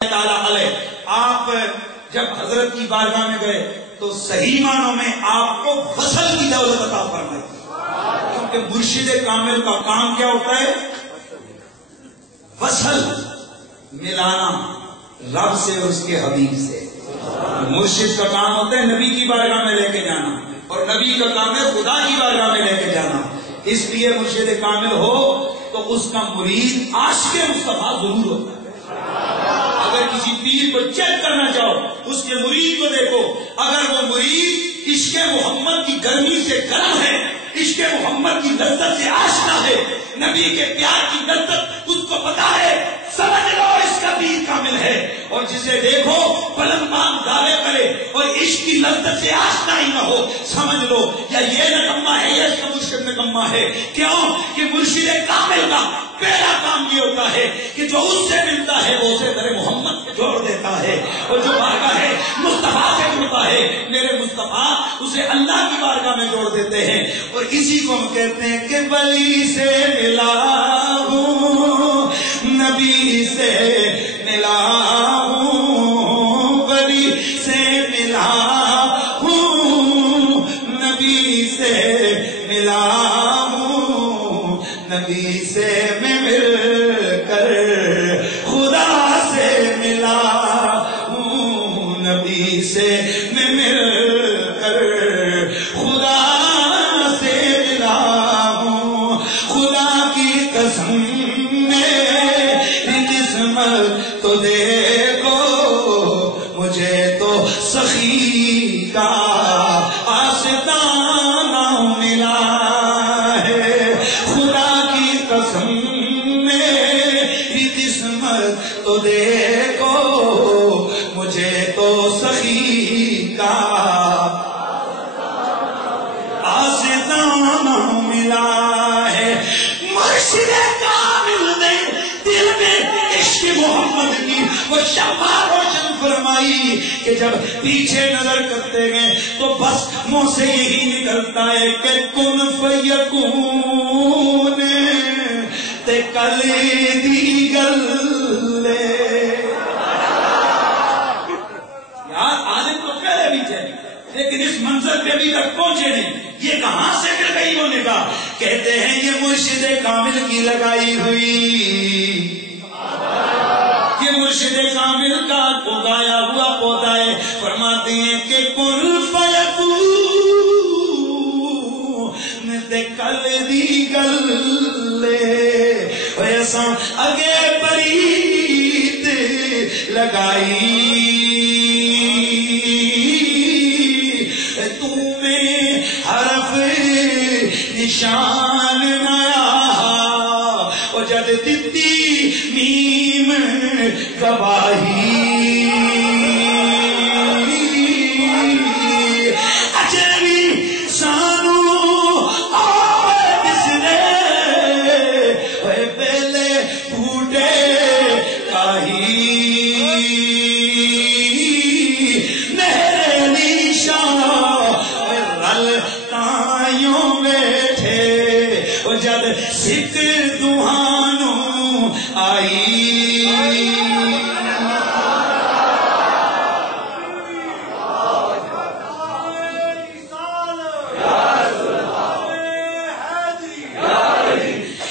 تعالیٰ علیہ، آپ جب حضرت کی بارگاہ میں گئے تو صحیح معنوں میں آپ کو وصل کی دولت عطا فرمائی، کیونکہ مرشد کامل کا کام کیا ہوتا ہے؟ وصل، ملانا رب سے اور اس کے حبیب سے۔ مرشد کا کام ہوتا ہے نبی کی بارگاہ میں لے کے جانا، اور نبی کا کام ہے خدا کی بارگاہ میں لے کے جانا۔ اس لیے مرشد کامل ہو تو اس کا مرید عاشق مصطفیٰ ضرور ہوتا ہے۔ اگر کسی پیر کو چیک کرنا چاہو، اس کے مرید کو دیکھو، اگر وہ مرید عشق محمد کی گرمی سے گرم ہے، عشق محمد کی لذت سے آشنا ہے، نبی کے پیار کی لذت اس کو پتا ہے، سمجھ لو اس کا پیر کامل ہے۔ اور جسے دیکھو بلند مان دعوے کرے اور عشق کی لذت سے آشنا ہی نہ ہو، سمجھ لو یا یہ نکما ہے یا اس کا مرشد نکما ہے۔ کیوں کہ مرشد کامل کا پہلا کام یہ ہوتا ہے کہ جو اس سے ملتا ہے وہ اسے میرے محمد سے جوڑ دیتا ہے، اور جو بارگاہ ہے مصطفیٰ سے جڑتا ہے میرے مصطفیٰ اسے اللہ کی بارگاہ میں جوڑ دیتے ہیں۔ اور اسی کو ہم کہتے ہیں کہ ولی سے ملا ہوں، نبی سے ملا ہوں، ولی سے ملا ہوں، نبی سے ملا ہوں، نبی سے میں مل کر خدا سے ملا ہوں، نبی سے میں مل کر خدا سے ملا ہوں۔ خدا کی قسم میری قسمت تو دیکھو، مجھے تو سخی کا آستانہ ملا ہے۔ خدا کی قسم میری قسمت تو دیکھو، مجھے تو سخی کا آستانہ ملا ہے۔ مرشد کامل نے دل میں عشق محمد کی وہ شمع روشن فرمائی کہ جب پیچھے نظر کرتے گئے تو بس منہ سے یہی نکلتا ہے کہ کن فیکون تے کل دی گلے۔ یار عالم تو پہلے بھی تھے لیکن اس منظر پہ بھی تک پہنچے نہیں، یہ کہاں سے مل گئی؟ انہوں نے کہا، کہتے ہیں یہ مرشد کامل کی لگائی ہوئی، یہ مرشد کامل کا اگایا ہوا پودا ہے۔ فرماتے ہیں کہ کن فیکون تے کل دی گلے، ایسا اگے پریت لگائی، حرف نشان نیا اور جد دتی میم گواہی، اجنبی سانو آئے دسنے پہلے بھوٹے کاہی، نہر شاہ رل تائیوں بیٹھے اور جب سکھ دہانوں آئی،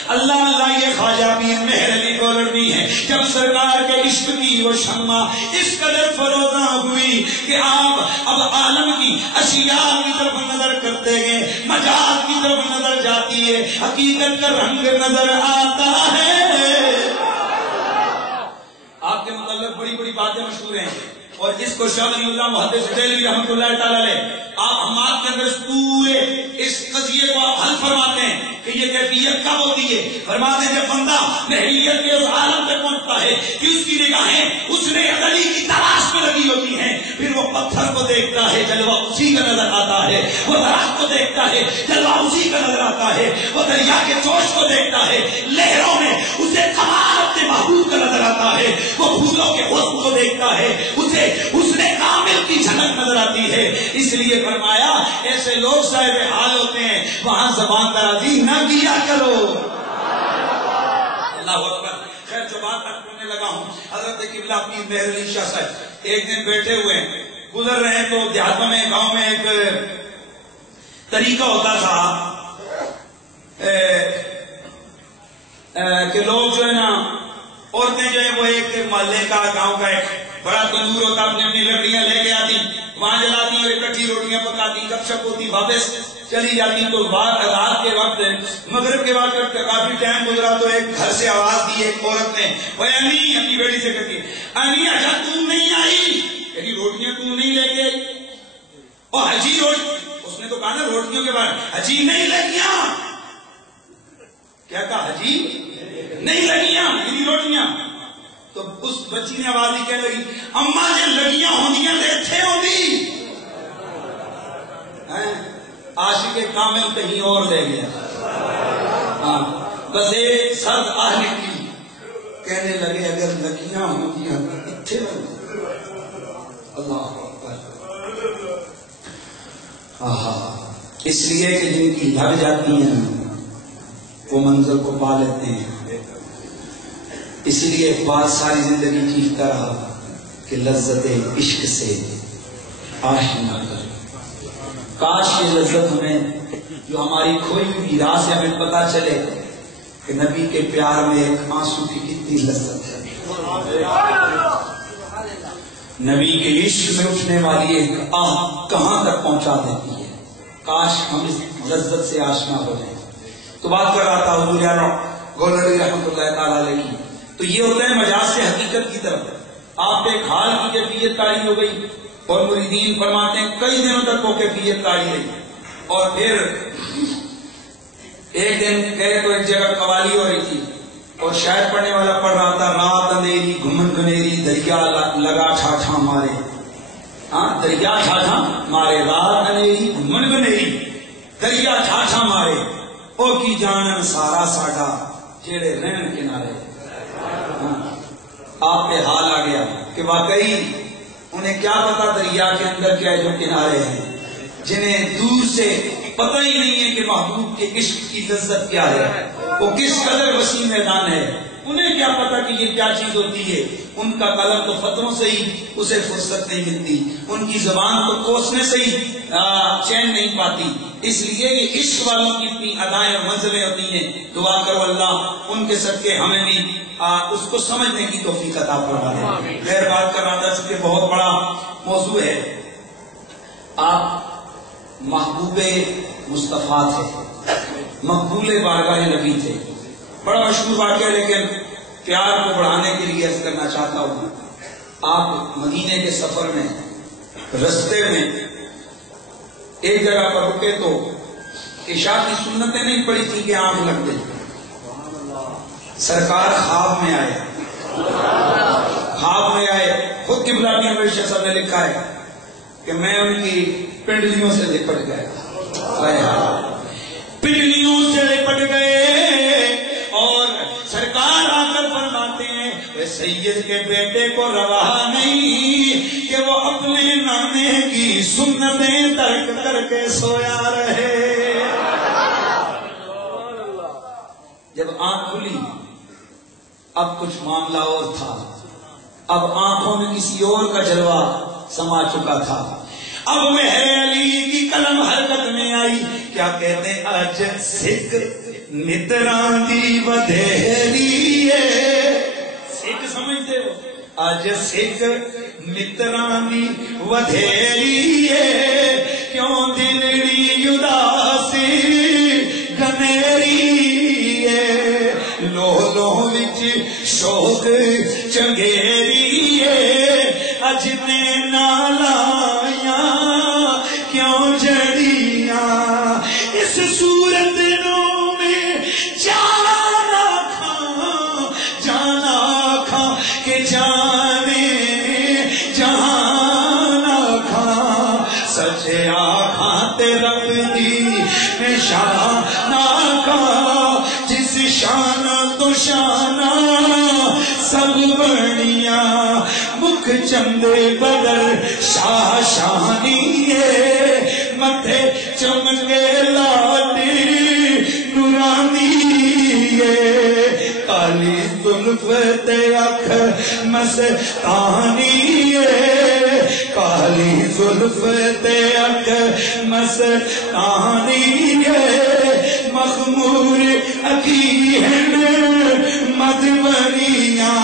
اللہ اللہ یہ خواجہ پیر مہر علی گولڑوی ہے۔ جب سرکار کے عشق کی وہ شمع اس قدر فروزاں ہوئی کہ آپ اب عالم کی اشیاء کی طرف نظر کرتے گئے، مجاز کی طرف نظر جاتی ہے، حقیقت کا رنگ نظر آتا ہے۔ آپ کے متعلق بڑی بڑی باتیں مشہور ہیں، اور اس کو شاہ ولی اللہ محدث دہلوی رحمۃ اللہ تعالی علیہ آپ ہمارے کے اندر پورے اس قضیے کو آپ حل فرماتے ہیں کہ یہ کیفیت کب ہوتی ہے۔ فرماتے ہیں جب بندہ نہریت کے اس عالم پہ پہنچتا ہے کہ اس کی نگاہیں اس نے علی کی تلاش میں لگی ہوتی ہیں، پھر وہ پتھر کو دیکھتا ہے جلوہ اسی کا نظر آتا ہے، وہ درخت کو دیکھتا ہے جلوہ اسی کا نظر آتا ہے، وہ دریا کے جوش کو دیکھتا ہے لہروں میں اسے کمال اپنے محبوب کا نظر آتا ہے، وہ پھولوں کے حسن کو دیکھتا ہے اسے حسن کامل کی جھلک نظر آتی ہے۔ اس لیے فرمایا ایسے لوگ صاحب حال ہوتے ہیں وہاں زبان درازی نہ کیا کرو۔ اللہ اکبر۔ خیر جو بات کرنے لگا ہوں. حضرت قبلہ پیر مہر علی شاہ صاحب ایک دن بیٹھے ہوئے ہیں, گزر رہے ہیں, تو دیہاتوں میں گاؤں میں ایک طریقہ ہوتا تھا کہ لوگ جو ہے نا, عورتیں جو ہے وہ ایک محلے کا گاؤں کا ایک بڑا تندور ہوتا, اپنی اپنی لکڑیاں لے کے آتی, وہاں جلاتی اور اکٹھی روٹیاں پکاتی, گپ شپ ہوتی, واپس چلی جاتی. تو رات کے وقت مغرب کے بعد کافی ٹائم گزرا تو ایک گھر سے آواز دی ایک عورت نے, وہ امی, اپنی بیٹی سے کہتی ہے, امی اچھا تم نہیں آئی, یعنی روٹیاں تم نہیں لے کے, اور حجی روٹی, اس نے تو کہا نا روٹیوں کے بعد, حجی نہیں لگیاں, کیا کہا, حجی نہیں لگیاں میری روٹیاں. تو اس بچی نے آواز دی, کہنے لگی, اما جی لگیاں ہوندیاں تے اتھے ہوندی. عاشق کامل کہیں اور لے گیا. ہاں بس ایک سرد آہ نکلی, کہنے لگے اگر لگیاں ہوندیاں اتھے ہوندی. اللہ اکبر. اس لیے کہ جن کی لگ جاتی ہیں وہ منزل کو پا لیتے ہیں. اسی لیے ایک بات ساری زندگی چیختا رہا کہ لذت عشق سے آشنا کر. کاش یہ لذت ہمیں جو ہماری کھوئی ہوئی راہ سے ہمیں پتا چلے کہ نبی کے پیار میں ایک آنسو کی کتنی لذت ہے, نبی کے عشق میں اٹھنے والی ایک آہ کہاں تک پہنچا دیتی ہے. کاش ہم اس لذت سے آشنا ہو جائیں. تو بات کر رہا تھا حضور گولر علی رحمۃ اللہ تعالی علیہ کی. تو یہ ہوتا ہے مجاز سے حقیقت کی طرف. آپ ایک حال کی کیفیت تاری ہو گئی اور مریدین فرماتے ہیں کئی دنوں تک وہ کیفیت تاری رہی, اور پھر ایک دن گئے تو ایک جگہ قوالی ہو رہی تھی اور شاعر پڑھنے والا پڑھ رہا تھا, رات اندھیری گھمن گھنیری دریا لگا ٹھاٹھا مارے. ہاں, دریا ٹھاٹھا مارے, رات اندھیری گھمن گھنیری دریا ٹھاٹھا مارے, او کی جانن سارا ساڈا جیڑے رہن کنارے. آپ پہ حال آ گیا کہ واقعی انہیں کیا پتا دریا کے اندر کیا ہے جو کنارے ہیں, جنہیں دور سے پتہ ہی نہیں ہے کہ محبوب کے عشق کی لذت کیا ہے, وہ کس قدر وسیع میدان ہے. انہیں کیا پتا کہ یہ کیا چیز ہوتی ہے. ان کا قلم تو خطروں سے ہی اسے فرصت نہیں ملتی, ان کی زبان تو کوسنے سے ہی چین نہیں پاتی. اس لیے یہ عشق والوں کی اتنی ادائیں اور منزلیں ہوتی ہیں. دعا کرو اللہ ان کے صدقے ہمیں بھی اس کو سمجھنے کی توفیق عطا فرما دے. خیر بات کر رہا تھا چونکہ بہت بڑا موضوع ہے. آپ محبوب مصطفیٰ تھے, مقبول بارگاہ نبی تھے. بڑا مشہور واقعہ لیکن پیار کو بڑھانے کے لیے عرض کرنا چاہتا ہوں. آپ مدینے کے سفر میں رستے میں ایک جگہ پر رکے تو عشاء کی سنتیں نہیں پڑی تھی کہ آنکھ لگ گئی. سرکار خواب میں آئے, خواب میں آئے. خود قبلہ پیر مہر علی صاحب نے لکھا ہے کہ میں ان کی پنڈلیوں سے لپٹ گیا, پنڈلیوں سے لپٹ گئے, اور سرکار آ کر فرماتے ہیں سید کے بیٹے کو روا نہیں کہ وہ اپنے نانے کی سنتیں ترک کر کے سویا رہے. جب آنکھ کھلی اب کچھ معاملہ اور تھا. اب آنکھوں میں کسی اور کا جلوہ سما چکا تھا. اب مہر علی کی قلم حرکت میں آئی. کیا کہتے ہیں, اج سکھ نتران دی ودھیری ہے. سکھ سمجھتے ہو, اج سکھ نتران دی ودھیری ہے, کیوں دلڑی اداسی گنیری ہے, لو لو وچ شوق چنگیری ہے, اج نے نالایا کیوں جڑیاں, اس صورت نو میں جانا کھا کہ جانے جہاں کھا, سچے آخا تے رب دی نشانہ کھا, جس شان تو شانہ سب بڑیاں, مکھ چندے بدل شاہ شانی ہے, متھے چمکے لاڈی نورانی ہے, کالی زلف اکھ مستانی کالی زلف اکھ مستانی مخمور اکیہن مدبریاں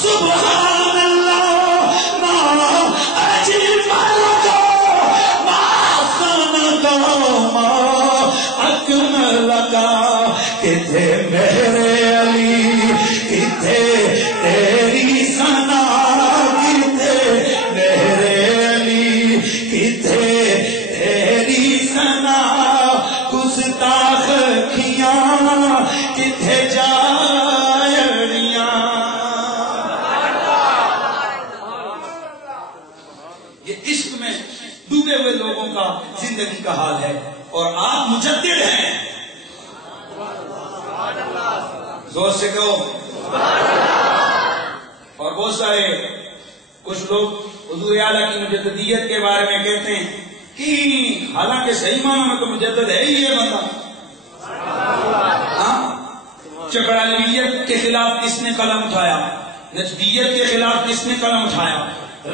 سبحان اللہ ما عجیب لگا ما سنگا ما اکمل لگا کتھے میرے علی کتھے تیری ثنا کتھے میرے علی کتھے تیری ثنا گستاخ کھیاں کتھے جائڑیاں. یہ عشق میں ڈوبے ہوئے لوگوں کا زندگی کا حال ہے اور آپ مجدد ہیں. زور سے کہو. اور بہت سارے کچھ لوگ حضور اعلیٰ کی مجددیت کے بارے میں کہتے ہیں کہ حالانکہ صحیح معنوں میں تو مجدد ہے ہی یہ بندہ. چکڑالویت کے خلاف کس نے قلم اٹھایا؟ نجدیت کے خلاف کس نے قلم اٹھایا؟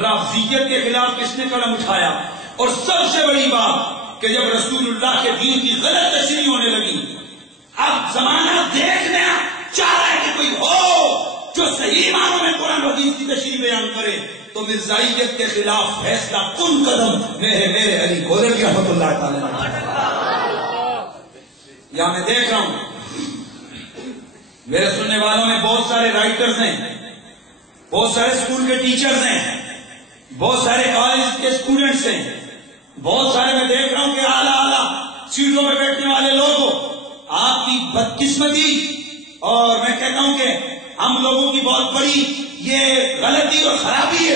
رافضیت کے خلاف کس نے قلم اٹھایا؟ اور سب سے بڑی بات کہ جب رسول اللہ کے دین کی غلط تشریح ہونے لگی، اب زمانہ دیکھنا چاہ رہا ہے کہ کوئی ہو جو صحیح معنوں میں قرآن حدیث کی تشریح بیان کرے، تو مرزائیت کے خلاف فیصلہ کن قدم میرے علی گولڑی رحمۃ اللہ تعالی. یہاں میں دیکھ رہا ہوں میرے سننے والوں میں بہت سارے رائٹرز ہیں، بہت سارے اسکول کے ٹیچرز ہیں، بہت سارے کالج کے اسٹوڈنٹس ہیں، بہت سارے میں دیکھ رہا ہوں کہ اعلیٰ سیٹوں میں بیٹھنے والے لوگ. آپ کی بدقسمتی اور میں کہتا ہوں کہ ہم لوگوں کی بہت بڑی یہ غلطی اور خرابی